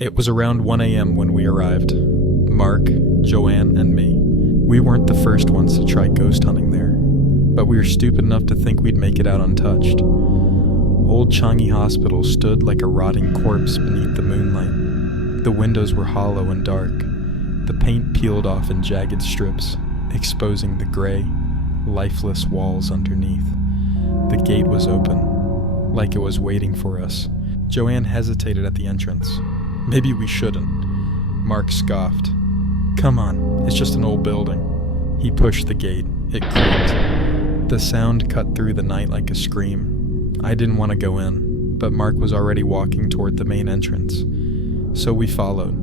It was around 1 a.m. when we arrived. Mark, Joanne, and me. We weren't the first ones to try ghost hunting there, but we were stupid enough to think we'd make it out untouched. Old Changi Hospital stood like a rotting corpse beneath the moonlight. The windows were hollow and dark, the paint peeled off in jagged strips, exposing the gray, lifeless walls underneath. The gate was open, like it was waiting for us. Joanne hesitated at the entrance. Maybe we shouldn't. Mark scoffed. Come on, it's just an old building. He pushed the gate. It creaked. The sound cut through the night like a scream. I didn't want to go in, but Mark was already walking toward the main entrance. So we followed.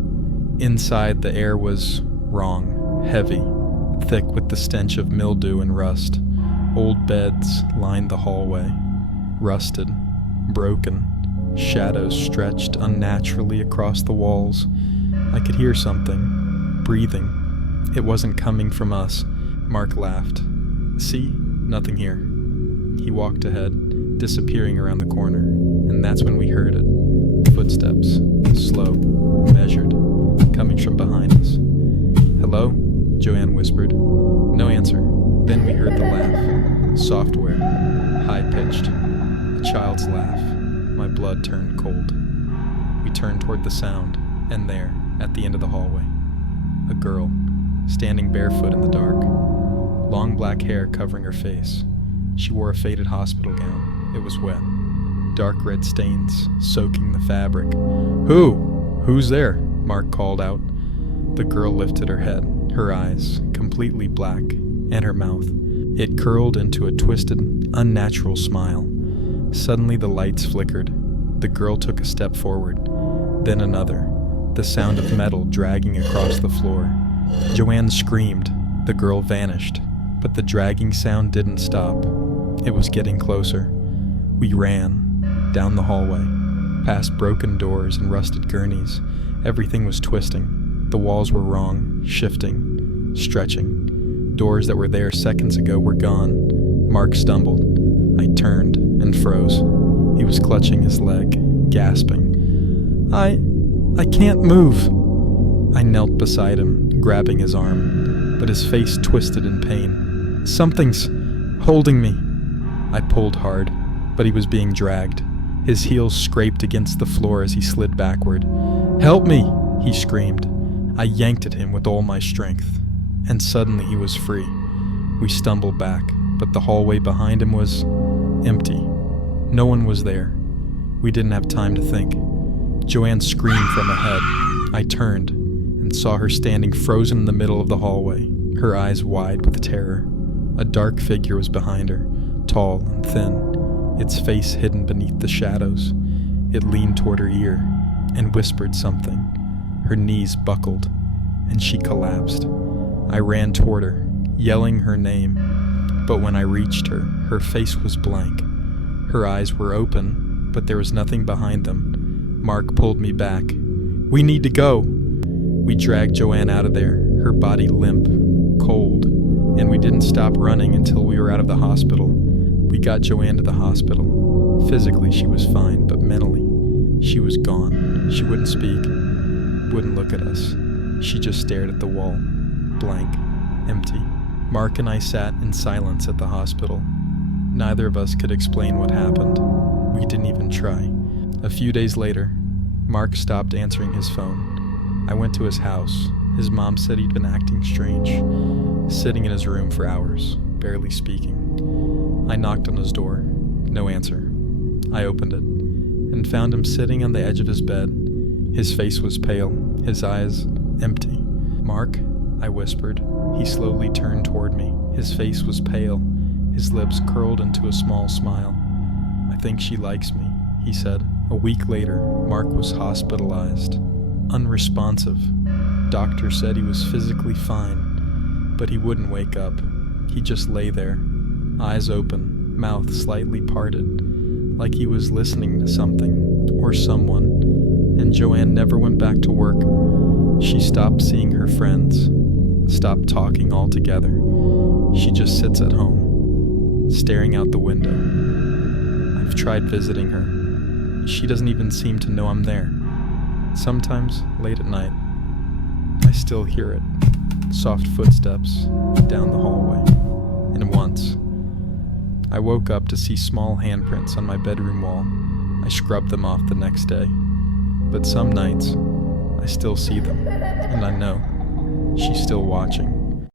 Inside, the air was wrong, heavy, thick with the stench of mildew and rust. Old beds lined the hallway, rusted, broken. Shadows stretched unnaturally across the walls. I could hear something, breathing. It wasn't coming from us. Mark laughed. See? Nothing here. He walked ahead, disappearing around the corner, and that's when we heard it. Footsteps, slow, measured, coming from behind us. Hello? Joanne whispered. No answer. Then we heard the laugh. Software, high-pitched. A child's laugh. My blood turned cold. We turned toward the sound, and there, at the end of the hallway, a girl, standing barefoot in the dark, long black hair covering her face. She wore a faded hospital gown. It was wet. Dark red stains soaking the fabric. Who's there? Mark called out. The girl lifted her head, her eyes, completely black, and her mouth. It curled into a twisted, unnatural smile. Suddenly the lights flickered. The girl took a step forward, then another, the sound of metal dragging across the floor. Joanne screamed. The girl vanished, but the dragging sound didn't stop. It was getting closer. We ran, down the hallway, past broken doors and rusted gurneys. Everything was twisting. The walls were wrong, shifting, stretching. Doors that were there seconds ago were gone. Mark stumbled. I turned and froze. He was clutching his leg, gasping. I can't move. I knelt beside him, grabbing his arm, but his face twisted in pain. Something's holding me. I pulled hard, but he was being dragged. His heels scraped against the floor as he slid backward. Help me, he screamed. I yanked at him with all my strength, and suddenly he was free. We stumbled back, but the hallway behind him was empty. No one was there. We didn't have time to think. Joanne screamed from ahead. I turned and saw her standing frozen in the middle of the hallway, her eyes wide with terror. A dark figure was behind her, tall and thin, its face hidden beneath the shadows. It leaned toward her ear and whispered something. Her knees buckled, and she collapsed. I ran toward her, yelling her name, but when I reached her, her face was blank. Her eyes were open, but there was nothing behind them. Mark pulled me back. We need to go. We dragged Joanne out of there, her body limp, cold, and we didn't stop running until we were out of the hospital. We got Joanne to the hospital. Physically, she was fine, but mentally, she was gone. She wouldn't speak, wouldn't look at us. She just stared at the wall, blank, empty. Mark and I sat in silence at the hospital. Neither of us could explain what happened. We didn't even try. A few days later, Mark stopped answering his phone. I went to his house. His mom said he'd been acting strange, sitting in his room for hours, barely speaking. I knocked on his door. No answer. I opened it and found him sitting on the edge of his bed. His face was pale, his eyes empty. Mark, I whispered. He slowly turned toward me. His face was pale, his lips curled into a small smile. I think she likes me, he said. A week later, Mark was hospitalized, unresponsive. Doctor said he was physically fine, but he wouldn't wake up. He just lay there, eyes open, mouth slightly parted, like he was listening to something or someone. And Joanne never went back to work. She stopped seeing her friends, stopped talking altogether. She just sits at home, staring out the window. I've tried visiting her. She doesn't even seem to know I'm there. Sometimes, late at night, I still hear it, soft footsteps down the hallway. And once, I woke up to see small handprints on my bedroom wall. I scrubbed them off the next day. But some nights, I still see them, and I know she's still watching.